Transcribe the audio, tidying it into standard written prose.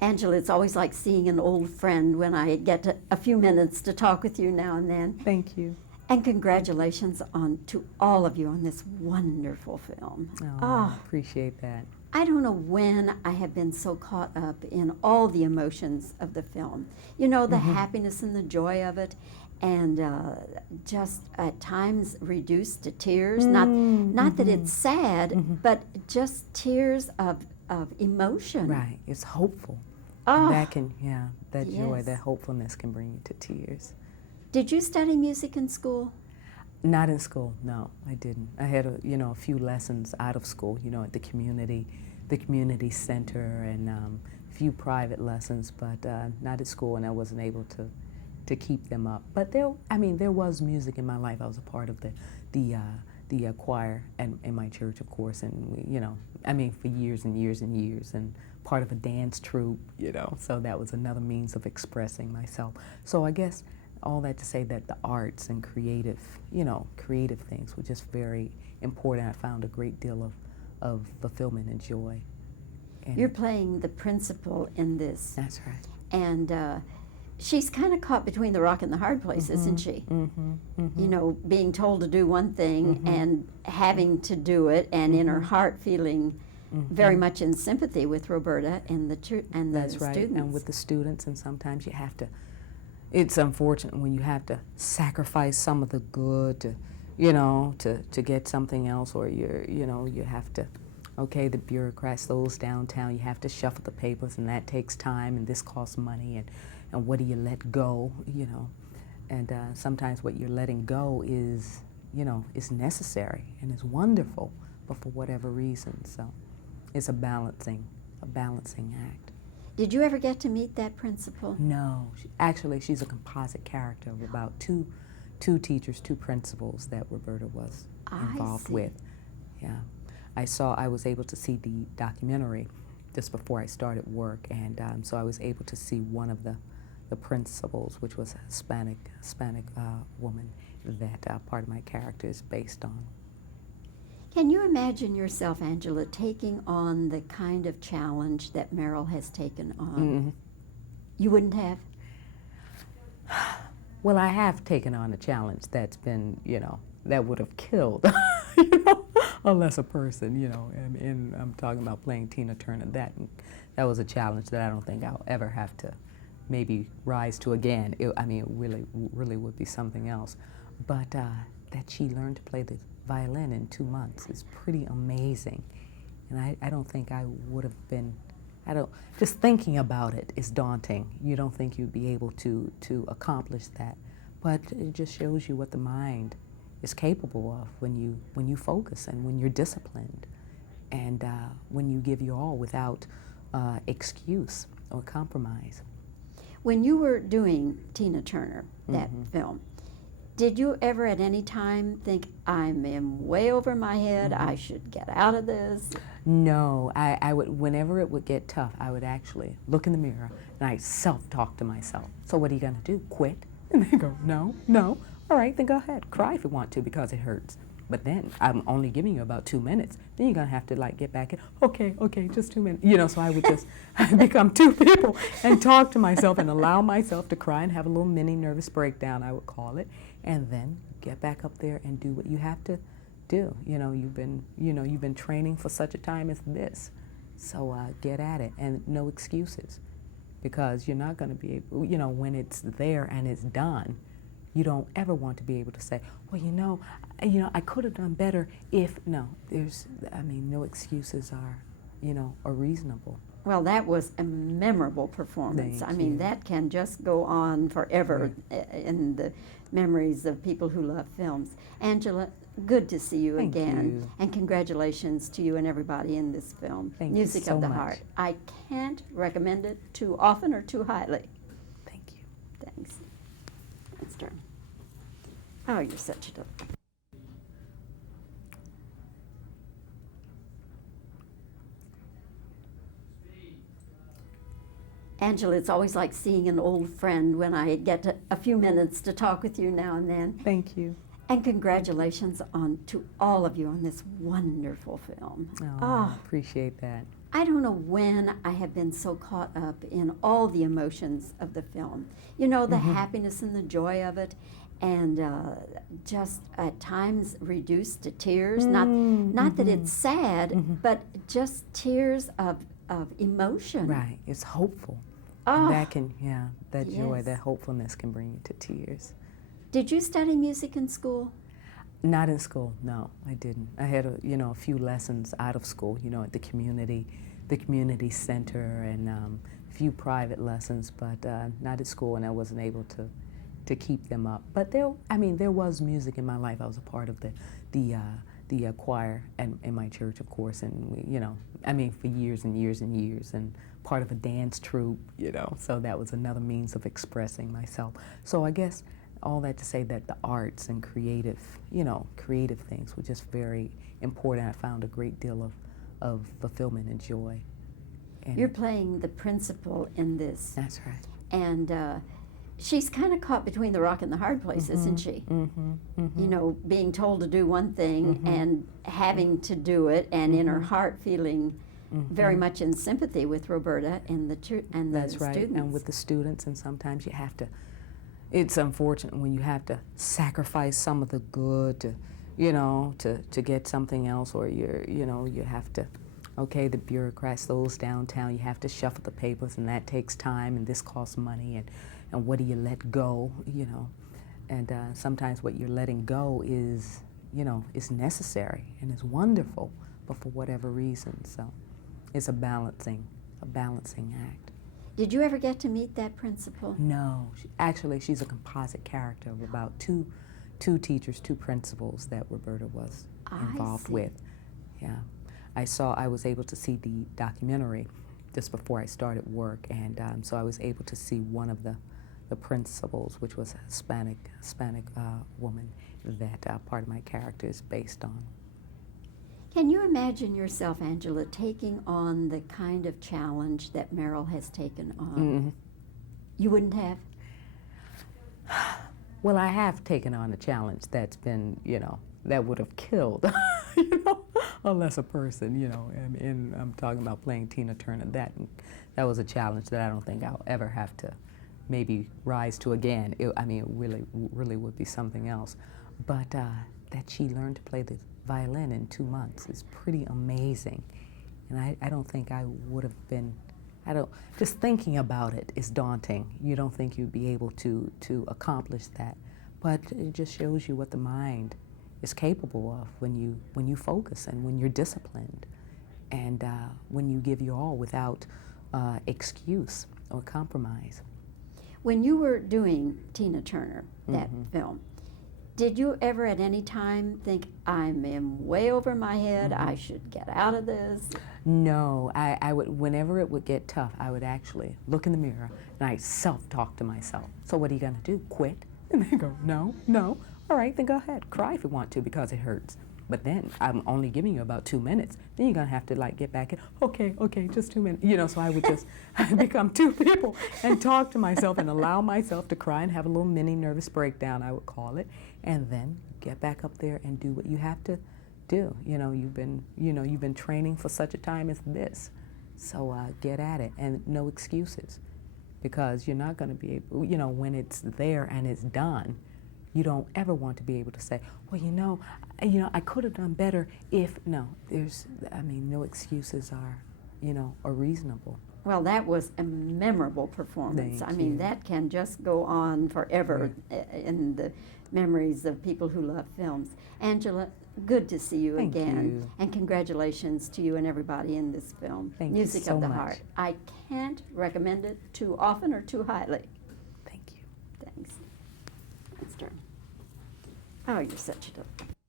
Angela, it's always like seeing an old friend when I get a few minutes to talk with you now and then. Thank you. And congratulations to all of you on this wonderful film. Oh, appreciate that. I don't know when I have been so caught up in all the emotions of the film. You know, the happiness and the joy of it, and just at times reduced to tears. Not that it's sad, but just tears of emotion. Right, it's hopeful. Oh, That can, that joy, yes. that hopefulness can bring you to tears. Did you study music in school? Not in school, no, I didn't. I had a few lessons out of school, at the community center, and a few private lessons, but not at school, and I wasn't able to keep them up. But there was music in my life. I was a part of the choir in my church, of course, and we, for years and years and years, and part of a dance troupe, so that was another means of expressing myself. So I guess all that to say that the arts and creative things were just very important. I found a great deal of fulfillment and joy. And You're playing the principal in this. that's right. And she's kind of caught between the rock and the hard place, isn't she? You know, being told to do one thing and having to do it, and in her heart feeling very much in sympathy with Roberta and the That's right, students. and with the students, and sometimes you have to, it's unfortunate when you have to sacrifice some of the good to get something else, or you have to, okay, the bureaucrat slows downtown, you have to shuffle the papers, and that takes time, and this costs money, and what do you let go, and sometimes what you're letting go is, is necessary and is wonderful, but for whatever reason, so it's a balancing act. Did you ever get to meet that principal? No, actually, she's a composite character of about two teachers, two principals that Roberta was involved with. Yeah, I was able to see the documentary just before I started work, and so I was able to see one of the principals, which was a Hispanic woman that part of my character is based on. Can you imagine yourself, Angela, taking on the kind of challenge that Meryl has taken on? You wouldn't have? Well, I have taken on a challenge that's been, that would have killed, a lesser person, and I'm talking about playing Tina Turner. That was a challenge that I don't think I'll ever have to maybe rise to again. It really would be something else. But that she learned to play the violin in 2 months is pretty amazing. And I don't think I would have been, just thinking about it is daunting. You don't think you'd be able to accomplish that. But it just shows you what the mind is capable of when you focus and when you're disciplined, and when you give your all without excuse or compromise. When you were doing Tina Turner, that film, did you ever at any time think, I'm way over my head, I should get out of this? No, I would, whenever it would get tough, I would actually look in the mirror and I self-talk to myself. So what are you gonna do, quit? And they go, no, all right, then go ahead, cry if you want to because it hurts. But then I'm only giving you about 2 minutes. Then you're gonna have to get back in, okay, just 2 minutes. So I would just become two people and talk to myself and allow myself to cry and have a little mini nervous breakdown, I would call it, and then get back up there and do what you have to do. You've been training for such a time as this. So get at it, and no excuses, because you're not gonna be able, when it's there and it's done, you don't ever want to be able to say, well, I could have done better if, no excuses are reasonable. Well, that was a memorable performance. Thank I mean, you. that can just go on forever in the memories of people who love films. Angela, good to see you Thank again. you. And congratulations to you and everybody in this film, Thank you Music so of the much. Heart. I can't recommend it too often or too highly. Thank you. Thanks. That's turn. Oh, you're such a Angela, it's always like seeing an old friend when I get a few minutes to talk with you now and then. Thank you. And congratulations to all of you on this wonderful film. Oh, appreciate that. I don't know when I have been so caught up in all the emotions of the film. You know, the happiness and the joy of it, and just at times reduced to tears. Not that it's sad, but just tears of emotion. Right. It's hopeful. Oh, That can, yeah, that joy, yes. that hopefulness can bring you to tears. Did you study music in school? Not in school, no, I didn't. I had a few lessons out of school, at the community center, and a few private lessons, but not at school, and I wasn't able to keep them up. But there was music in my life. I was a part of the choir in my church, of course, and for years and years and years, and part of a dance troupe, so that was another means of expressing myself. So I guess all that to say that the arts and creative things were just very important. I found a great deal of fulfillment and joy. And You're playing the principal in this. that's right. And she's kind of caught between the rock and the hard place, isn't she? You know, being told to do one thing and having to do it, and in her heart feeling very much in sympathy with Roberta and the That's right, students. and with the students, and sometimes you have to, it's unfortunate when you have to sacrifice some of the good to get something else, or you have to, okay, the bureaucrats, those downtown, you have to shuffle the papers, and that takes time, and this costs money, and what do you let go, and sometimes what you're letting go is, is necessary and is wonderful, but for whatever reason, so it's a balancing act. Did you ever get to meet that principal? No, actually, she's a composite character of about two teachers, two principals that Roberta was involved with. Yeah, I was able to see the documentary just before I started work, and so I was able to see one of the principals, which was a Hispanic woman that part of my character is based on. Can you imagine yourself, Angela, taking on the kind of challenge that Meryl has taken on? You wouldn't have? Well, I have taken on a challenge that's been, that would have killed, a lesser person, and I'm talking about playing Tina Turner. That was a challenge that I don't think I'll ever have to maybe rise to again. It really would be something else. But that she learned to play the violin in 2 months is pretty amazing. And I don't think I would have been, just thinking about it is daunting. You don't think you'd be able to accomplish that. But it just shows you what the mind is capable of when you focus and when you're disciplined, and when you give your all without excuse or compromise. When you were doing Tina Turner, that film, did you ever at any time think, I'm in way over my head, I should get out of this? No, I would, whenever it would get tough, I would actually look in the mirror and I self-talk to myself. So what are you gonna do, quit? And they go, no, all right, then go ahead, cry if you want to because it hurts. But then I'm only giving you about 2 minutes. Then you're gonna have to get back in, okay, just 2 minutes. So I would just become two people and talk to myself and allow myself to cry and have a little mini nervous breakdown, I would call it, and then get back up there and do what you have to do. You've been training for such a time as this. So get at it, and no excuses, because you're not gonna be able, when it's there and it's done, you don't ever want to be able to say, well, I could have done better if, no excuses are reasonable. Well, that was a memorable performance. Thank I mean, you. that can just go on forever in the memories of people who love films. Angela, good to see you Thank again. you. And congratulations to you and everybody in this film, Thank you Music so of the much. Heart. I can't recommend it too often or too highly. Thank you. Thanks. That's true. Oh, you're such a